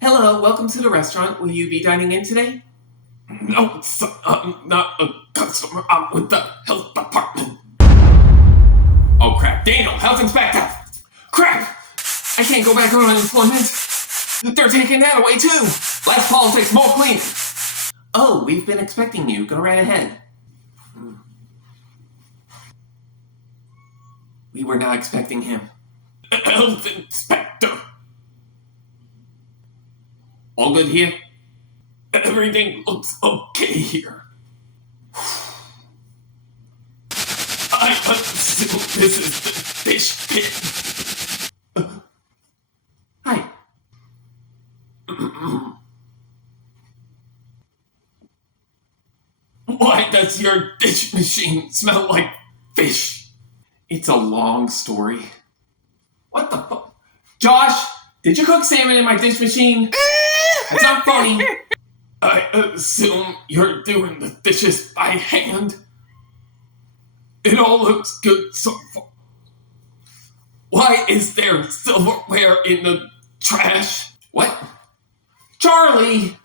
Hello, welcome to the restaurant. Will you be dining in today? No, sir, I'm not a customer. I'm with the health department. Oh crap. Daniel, health inspector! Crap! I can't go back on unemployment. They're taking that away too. Less politics, more cleaning. Oh, we've been expecting you. Go right ahead. We were not expecting him. Health inspector. All good here? Everything looks okay here. I assume this is the fish pit. Hi. Why does your dish machine smell like fish? It's a long story. What the fuck? Josh, did you cook salmon in my dish machine? It's not funny. I assume you're doing the dishes by hand. It all looks good so far. Why is there silverware in the trash? What? Charlie!